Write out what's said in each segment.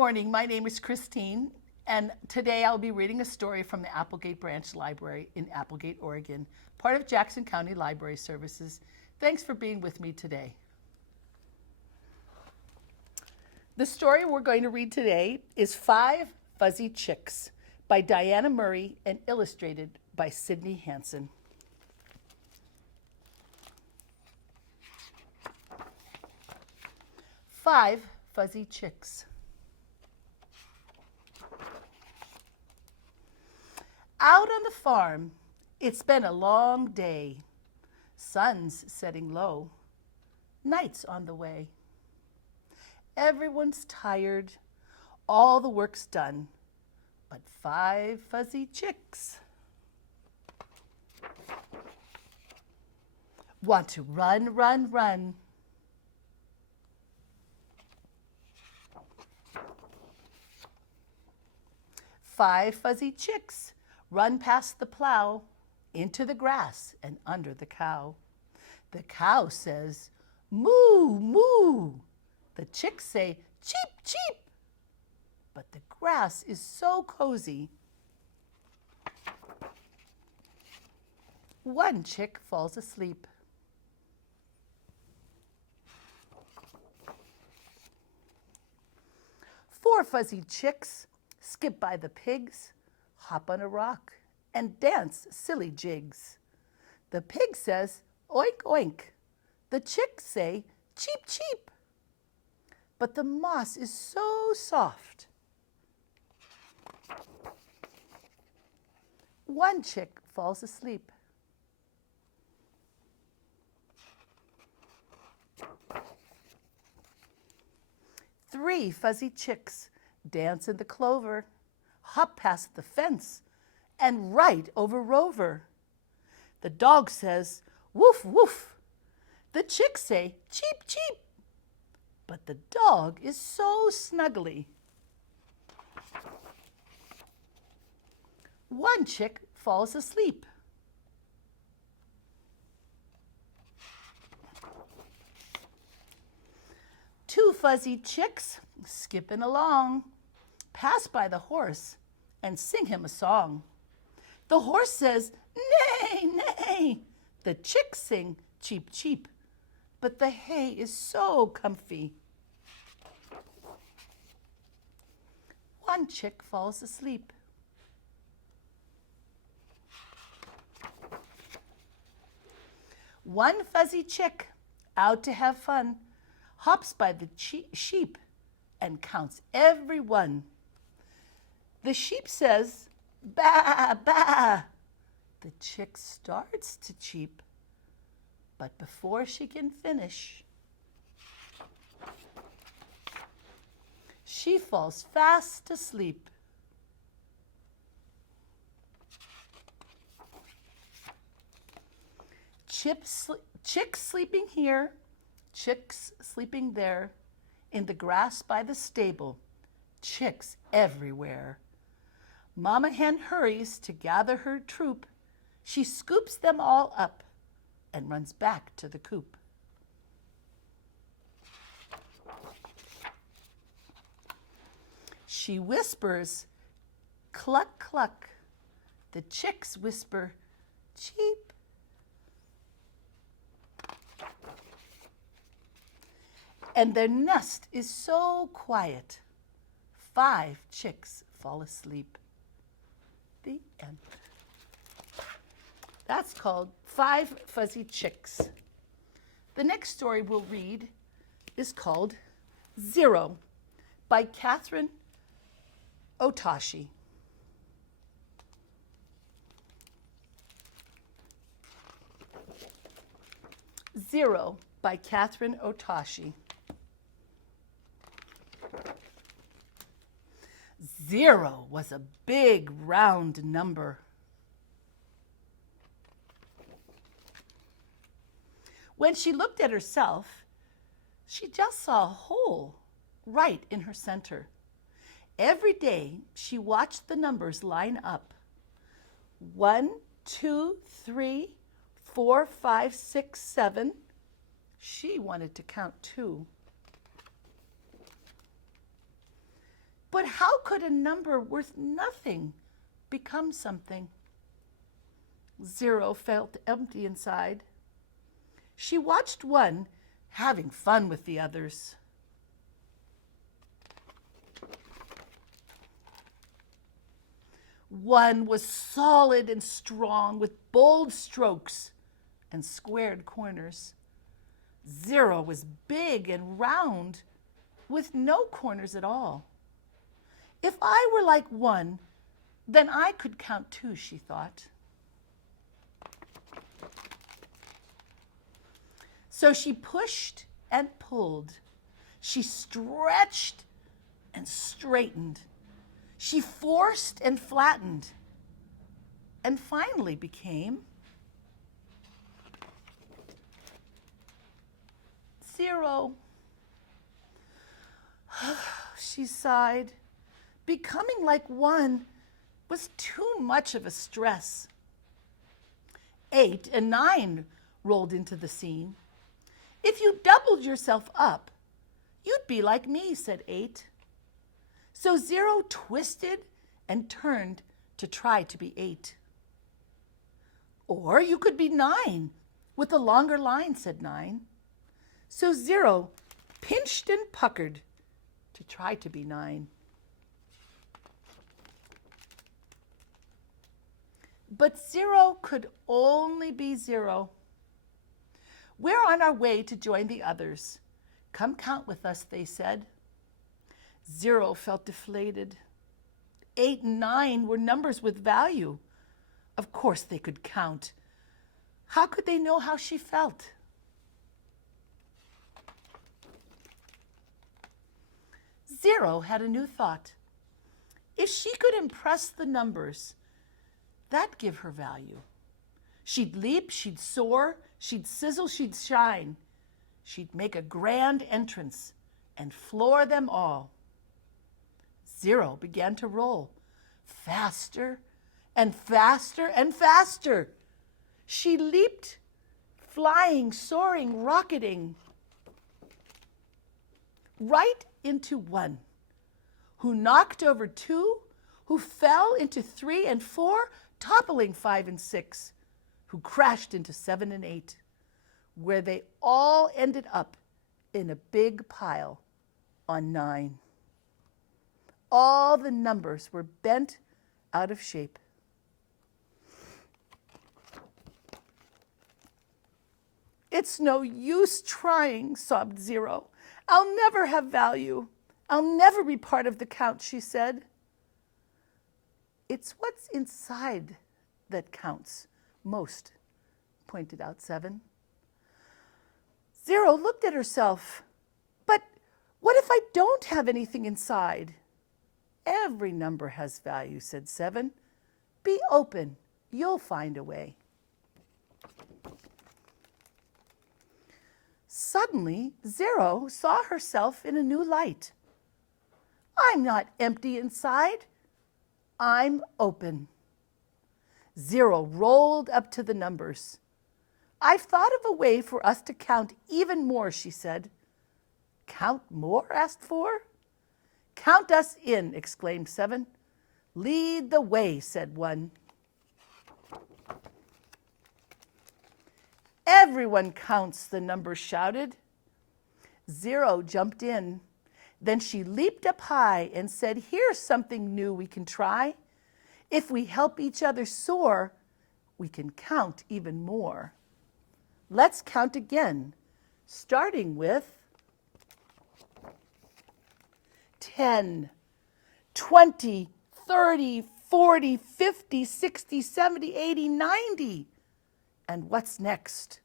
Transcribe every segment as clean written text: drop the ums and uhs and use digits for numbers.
morning. My name is Christine, and today I'll be reading a story from the Applegate Branch Library in Applegate, Oregon, part of Jackson County Library Services. Thanks for being with me today. The story we're going to read today is 5 Fuzzy Chicks by Diana Murray and illustrated by Sydney Hansen. 5 Fuzzy Chicks. Out on the farm, it's been a long day. Sun's setting low. Night's on the way. Everyone's tired. All the work's done. But 5 fuzzy chicks want to run, run, run. Five fuzzy chicks run past the plow, into the grass and under the cow. The cow says, moo, moo. The chicks say, cheep, cheep. But the grass is so cozy. One chick falls asleep. Four fuzzy chicks skip by the pigs, hop on a rock, and dance silly jigs. The pig says, oink, oink. The chicks say, cheep, cheep. But the moss is so soft. One chick falls asleep. Three fuzzy chicks dance in the clover, hop past the fence, and right over Rover. The dog says, woof, woof. The chicks say, cheep, cheep. But the dog is so snuggly. One chick falls asleep. Two fuzzy chicks skipping along, pass by the horse and sing him a song. The horse says, neigh, neigh. The chicks sing, cheep, cheep. But the hay is so comfy. One chick falls asleep. One fuzzy chick, out to have fun, hops by the sheep and counts every one. The sheep says, baa, baa. The chick starts to cheep, but before she can finish, she falls fast asleep. Chicks sleeping here, chicks sleeping there, in the grass by the stable, chicks everywhere. Mama hen hurries to gather her troop. She scoops them all up and runs back to the coop. She whispers, cluck, cluck. The chicks whisper, cheep. And their nest is so quiet. 5 chicks fall asleep. The end. That's called 5 Fuzzy Chicks. The next story we'll read is called 0 by Catherine Otoshi. 0 by Catherine Otoshi. 0 was a big round number. When she looked at herself, she just saw a hole right in her center. Every day she watched the numbers line up. 1, 2, 3, 4, 5, 6, 7. She wanted to count 2. But how could a number worth nothing become something? 0 felt empty inside. She watched 1 having fun with the others. One was solid and strong with bold strokes and squared corners. 0 was big and round with no corners at all. If I were like 1, then I could count 2, she thought. So she pushed and pulled. She stretched and straightened. She forced and flattened, and finally became 0. She sighed. Becoming like 1 was too much of a stress. 8 and 9 rolled into the scene. If you doubled yourself up, you'd be like me, said 8. So 0 twisted and turned to try to be 8. Or you could be 9 with a longer line, said 9. So 0 pinched and puckered to try to be 9. But 0 could only be 0. We're on our way to join the others. Come count with us, they said. 0 felt deflated. 8 and 9 were numbers with value. Of course they could count. How could they know how she felt? 0 had a new thought. If she could impress the numbers, that'd give her value. She'd leap, she'd soar, she'd sizzle, she'd shine. She'd make a grand entrance and floor them all. 0 began to roll, faster and faster and faster. She leaped, flying, soaring, rocketing, right into 1, who knocked over 2, who fell into 3 and 4, toppling 5 and 6, who crashed into 7 and 8, where they all ended up in a big pile on 9. All the numbers were bent out of shape. It's no use trying, sobbed 0. I'll never have value. I'll never be part of the count, she said. It's what's inside that counts most, pointed out 7. 0 looked at herself. But what if I don't have anything inside? Every number has value, said 7. Be open. You'll find a way. Suddenly, 0 saw herself in a new light. I'm not empty inside. I'm open. 0 rolled up to the numbers. I've thought of a way for us to count even more, she said. Count more? Asked 4. Count us in, exclaimed 7. Lead the way, said 1. Everyone counts, the numbers shouted. 0 jumped in. Then she leaped up high and said, here's something new we can try. If we help each other soar, we can count even more. Let's count again, starting with 10, 20, 30, 40, 50, 60, 70, 80, 90. And what's next?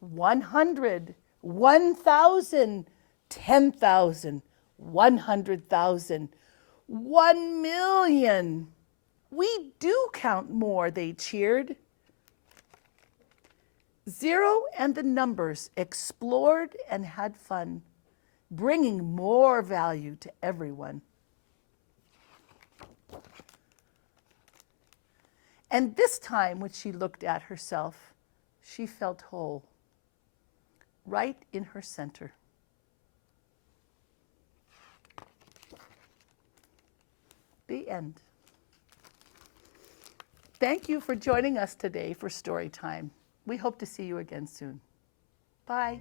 100, 1,000, 10,000, 100,000, 1,000,000. We do count more, they cheered. 0 and the numbers explored and had fun, bringing more value to everyone. And this time when she looked at herself, she felt whole. right in her center. The end. Thank you for joining us today for Storytime. We hope to see you again soon. Bye.